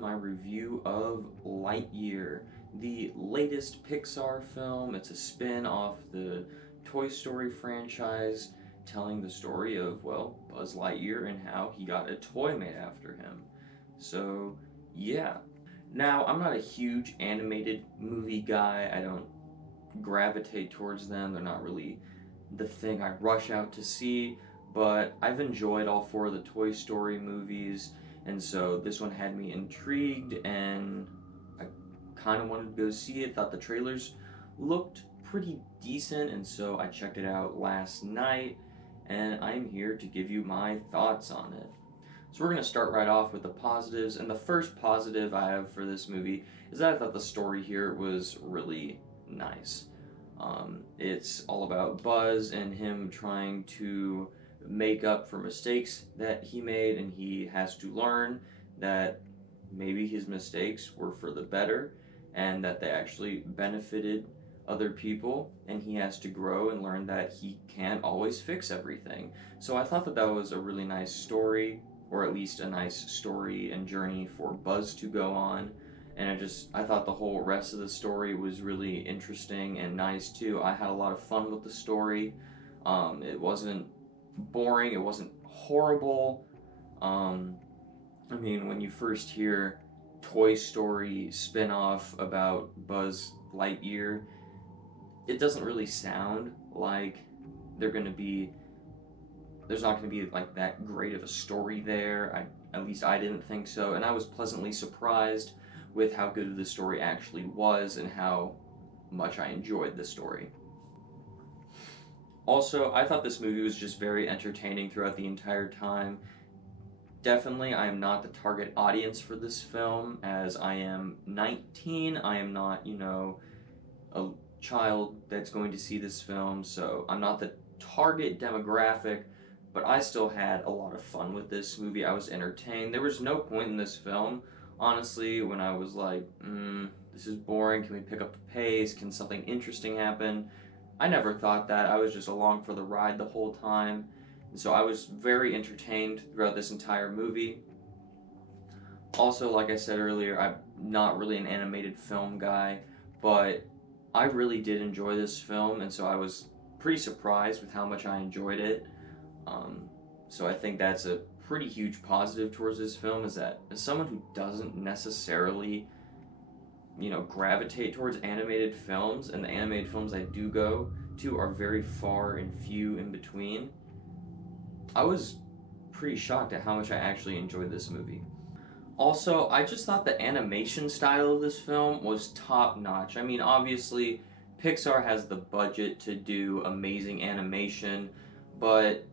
my review of Lightyear, the latest Pixar film. It's a spin off the Toy Story franchise, telling the story of, well, Buzz Lightyear and how he got a toy made after him. So, yeah. Now, I'm not a huge animated movie guy. I don't gravitate towards them. They're not really the thing I rush out to see, but I've enjoyed all four of the Toy Story movies, and so this one had me intrigued, and I kind of wanted to go see it. Thought the trailers looked pretty decent, and so I checked it out last night, and I'm here to give you my thoughts on it. So we're going to start right off with the positives, and the first positive I have for this movie is that I thought the story here was really nice. It's all about Buzz and him trying to make up for mistakes that he made, and he has to learn that maybe his mistakes were for the better and that they actually benefited other people, and he has to grow and learn that he can't always fix everything. So I thought that that was a really nice story, or at least a nice story and journey for Buzz to go on. And I thought the whole rest of the story was really interesting and nice too. I had a lot of fun with the story. It wasn't boring, it wasn't horrible. I mean, when you first hear Toy Story spin-off about Buzz Lightyear, it doesn't really sound like there's not going to be like that great of a story there. At least I didn't think so, and I was pleasantly surprised with how good the story actually was and how much I enjoyed the story. Also, I thought this movie was just very entertaining throughout the entire time. Definitely, I am not the target audience for this film, as I am 19. I am not, a child that's going to see this film, so I'm not the target demographic, but I still had a lot of fun with this movie. I was entertained. There was no point in this film, honestly, when I was like, this is boring, can we pick up the pace, can something interesting happen? I never thought that. I was just along for the ride the whole time, and so I was very entertained throughout this entire movie. Also, like I said earlier, I'm not really an animated film guy, but I really did enjoy this film, and so I was pretty surprised with how much I enjoyed it. So I think that's a pretty huge positive towards this film, is that as someone who doesn't necessarily, gravitate towards animated films, and the animated films I do go to are very far and few in between, I was pretty shocked at how much I actually enjoyed this movie. Also, I just thought the animation style of this film was top notch. I mean, obviously, Pixar has the budget to do amazing animation, but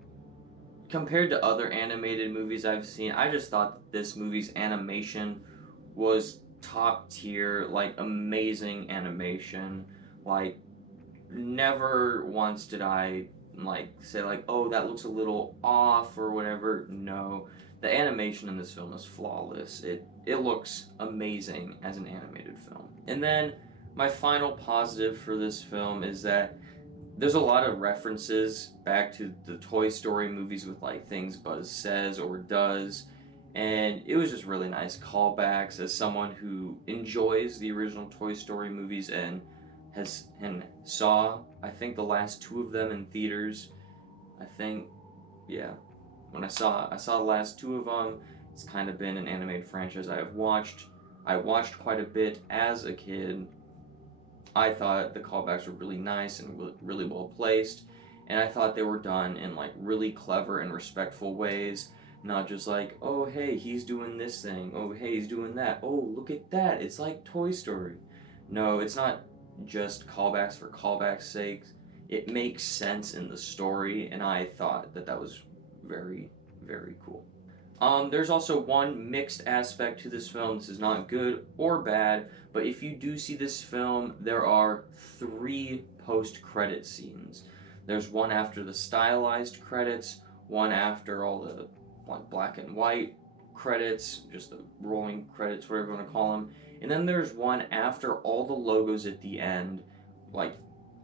compared to other animated movies I've seen, I just thought that this movie's animation was top tier, like amazing animation. Like, never once did I say oh, that looks a little off or whatever. No, the animation in this film is flawless. It looks amazing as an animated film. And then my final positive for this film is that there's a lot of references back to the Toy Story movies with things Buzz says or does, and it was just really nice callbacks. As someone who enjoys the original Toy Story movies and saw, I think, the last two of them in theaters. When I saw the last two of them, it's kind of been an animated franchise I have watched. I watched quite a bit as a kid. I thought the callbacks were really nice and really well placed, and I thought they were done in really clever and respectful ways, not just oh, hey, he's doing this thing, oh, hey, he's doing that, oh, look at that, it's like Toy Story. No, it's not just callbacks for callbacks' sake. It makes sense in the story, and I thought that that was very, very cool. There's also one mixed aspect to this film. This is not good or bad, but if you do see this film, there are 3 post-credit scenes. There's one after the stylized credits, one after all the black and white credits, just the rolling credits, whatever you want to call them, and then there's one after all the logos at the end,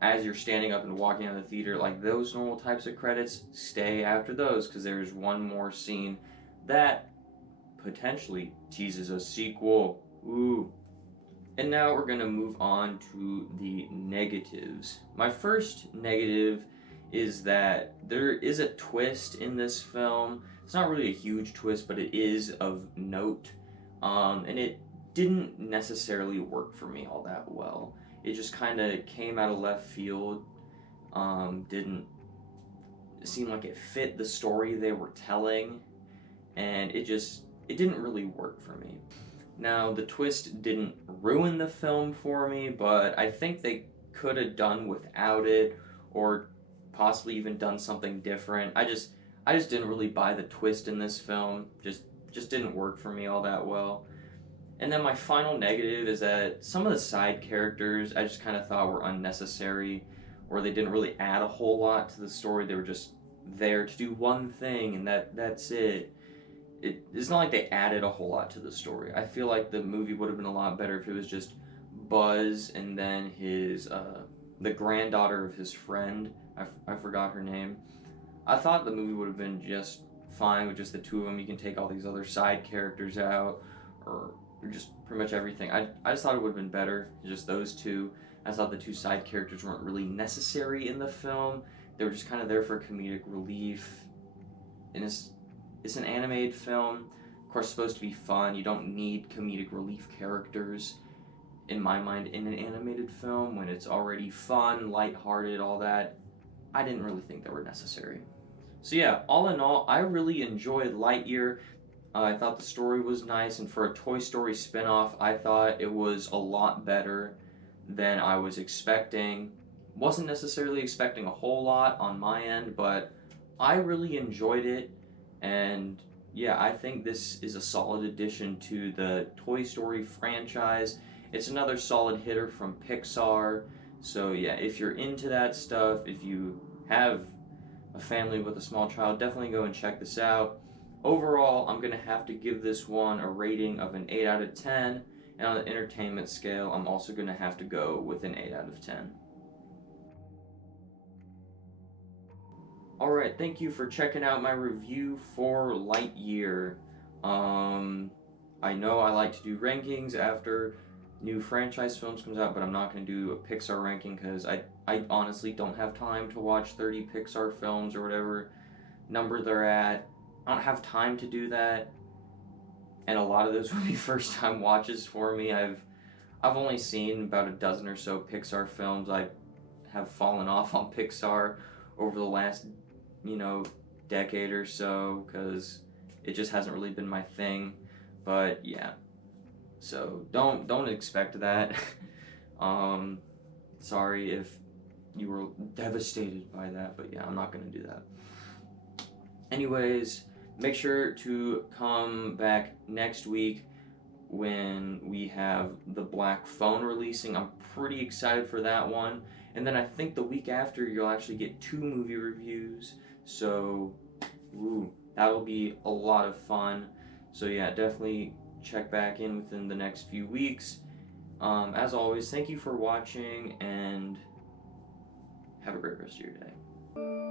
as you're standing up and walking out of the theater. Those normal types of credits stay after those, because there's one more scene that potentially teases a sequel. Ooh. And now we're gonna move on to the negatives. My first negative is that there is a twist in this film. It's not really a huge twist, but it is of note. And it didn't necessarily work for me all that well. It just kind of came out of left field. Didn't seem like it fit the story they were telling, and it didn't really work for me. Now, the twist didn't ruin the film for me, but I think they could have done without it, or possibly even done something different. I just didn't really buy the twist in this film. Just didn't work for me all that well. And then my final negative is that some of the side characters I just kind of thought were unnecessary, or they didn't really add a whole lot to the story. They were just there to do one thing, and that's it. It's not like they added a whole lot to the story. I feel like the movie would have been a lot better if it was just Buzz and then the granddaughter of his friend. I forgot her name. I thought the movie would have been just fine with just the two of them. You can take all these other side characters out, or just pretty much everything. I just thought it would have been better, just those two. I thought the two side characters weren't really necessary in the film. They were just kind of there for comedic relief. And it's an animated film. Of course, it's supposed to be fun. You don't need comedic relief characters, in my mind, in an animated film when it's already fun, lighthearted, all that. I didn't really think they were necessary. So yeah, all in all, I really enjoyed Lightyear. I thought the story was nice, and for a Toy Story spinoff, I thought it was a lot better than I was expecting. Wasn't necessarily expecting a whole lot on my end, but I really enjoyed it, and yeah, I think this is a solid addition to the Toy Story franchise. It's another solid hitter from Pixar, so yeah, if you're into that stuff, if you have a family with a small child, definitely go and check this out. Overall, I'm going to have to give this one a rating of an 8 out of 10, and on the entertainment scale, I'm also going to have to go with an 8 out of 10. Alright, thank you for checking out my review for Lightyear. I know I like to do rankings after new franchise films comes out, but I'm not going to do a Pixar ranking because I honestly don't have time to watch 30 Pixar films or whatever number they're at. I don't have time to do that, and a lot of those will be first time watches for me. I've only seen about a dozen or so Pixar films. I have fallen off on Pixar over the last, decade or so because it just hasn't really been my thing. But yeah, so don't expect that. Sorry if you were devastated by that, but yeah, I'm not gonna do that. Anyways, make sure to come back next week when we have the Black Phone releasing. I'm pretty excited for that one. And then I think the week after you'll actually get 2 movie reviews. So, that'll be a lot of fun. So yeah, definitely check back in within the next few weeks. As always, thank you for watching and have a great rest of your day.